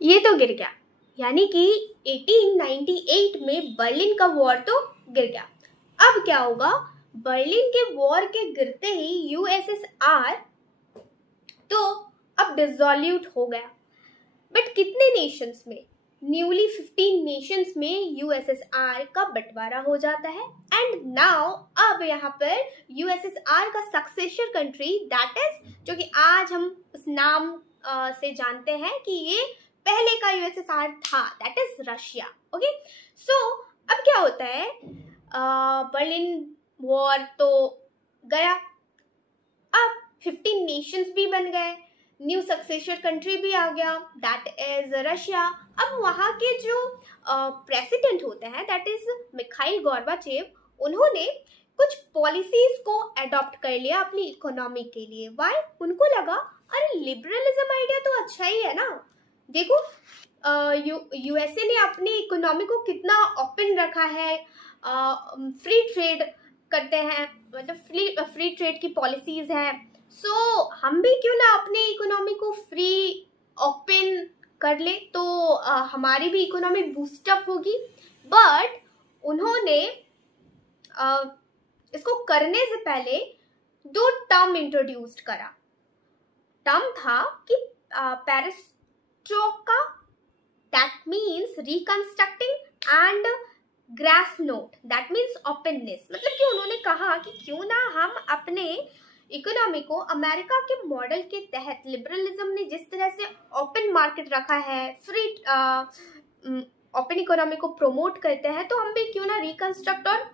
ये तो गिर गया, यानी कि 1898 में बर्लिन का वॉर तो गिर गया। अब क्या होगा, बर्लिन के वॉर के गिरते ही यूएसएसआर तो अब डिसॉल्यूट हो गया। बट कितने नेशंस में? न्यूली 15 नेशंस में यूएसएसआर का बंटवारा हो जाता है। एंड नाउ अब यहाँ पर यूएसएसआर का सक्सेसर कंट्री, दैट इज, जो कि आज हम उस नाम से जानते हैं कि ये पहले का यूएसएसआर था, दैट इज रशिया। ओके, सो अब क्या होता है, बर्लिन वॉर तो गया, अब 15 नेशंस भी बन गए, न्यू सक्सेसर कंट्री भी आ गया, दैट इज रशिया। अब वहाँ के जो प्रेसिडेंट होते हैं, दैट इज मिखाइल गोर्बाचेव, उन्होंने कुछ पॉलिसीज को अडॉप्ट कर लिया अपनी इकोनॉमी के लिए। वाई? उनको लगा अरे लिबरलिज्म आइडिया तो अच्छा ही है ना। देखो यूएसए ने अपनी इकोनॉमी को कितना ओपन रखा है, फ्री ट्रेड करते हैं, मतलब फ्री ट्रेड की पॉलिसीज है। सो हम भी क्यों ना अपने इकोनॉमी को फ्री ओपन कर ले, तो हमारी भी इकोनॉमी बूस्टअप होगी। बट उन्होंने इसको करने से पहले 2 टर्म इंट्रोड्यूस करा। टर्म था कि perestroika, that means reconstructing, and glasnost, that means openness. मतलब कि उन्होंने कहा कि क्यों ना हम अपने इकोनॉमी को अमेरिका के मॉडल के तहत, लिबरलिज्म ने जिस तरह से ओपन मार्केट रखा है, फ्री ओपन इकोनॉमी को प्रमोट करते हैं, तो हम भी क्यों ना रिकंस्ट्रक्ट और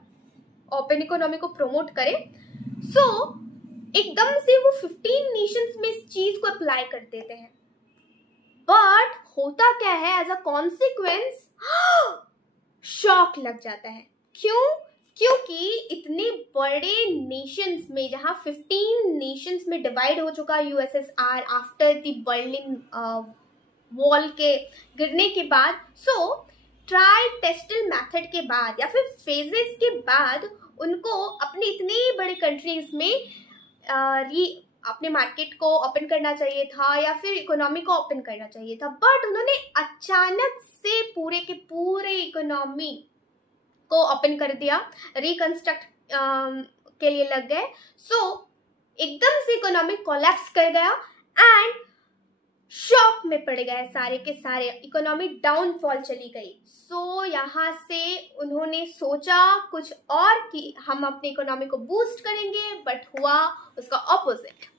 ओपन इकोनॉमी को प्रमोट करें। सो एकदम से वो 15 नेशंस में इस चीज को अप्लाई कर देते हैं। बट होता क्या है, एज अ कॉन्सिक्वेंस शॉक लग जाता है। क्यों? क्योंकि इतने बड़े नेशंस में, जहां 15 नेशंस में डिवाइड हो चुका USSR after the Berlin wall के गिरने के बाद, सो ट्राई टेस्टल मेथड के बाद या फिर फेजेस के बाद उनको अपने इतने बड़े कंट्रीज में अपने मार्केट को ओपन करना चाहिए था या फिर इकोनॉमी को ओपन करना चाहिए था। बट उन्होंने अचानक से पूरे के पूरे इकोनॉमी को ओपन कर दिया, रिकंस्ट्रक्ट के लिए लग गए। सो एकदम से इकोनॉमी कोलैप्स कर गया एंड शॉक में पड़ गए सारे के सारे, इकोनॉमी डाउनफॉल चली गई। सो यहाँ से उन्होंने सोचा कुछ और कि हम अपनी इकोनॉमी को बूस्ट करेंगे, बट हुआ उसका ऑपोजिट।